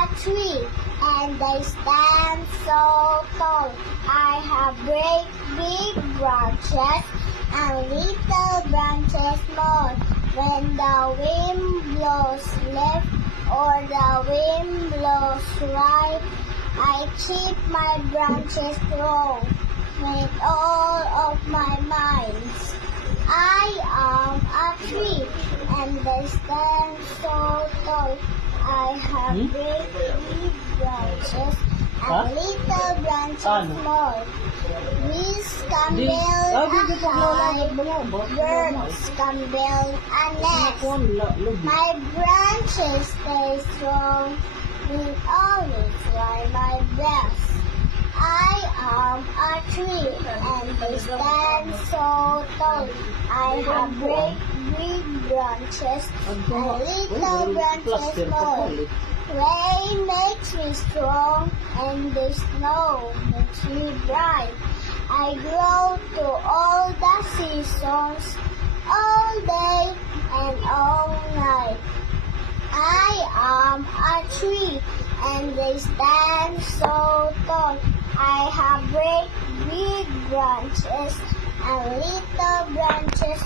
a tree, and I stand so tall. I have great big branches and little branches small. When the wind blows left or the wind blows right, I keep my branches strong with all of my might. I am a tree, and I stand so tall. I have great big branches and little branches small. Bees can build a hive, birds can build a nest. My branches stay strong, will always try my best. I am a tree, and I stand so tall. I have great big branches and little branches small. Rain makes me strong, and the snow makes me bright. I grow to all the seasons, all day and all night. I am a tree, and I stand so tall. I have great big branches and little branches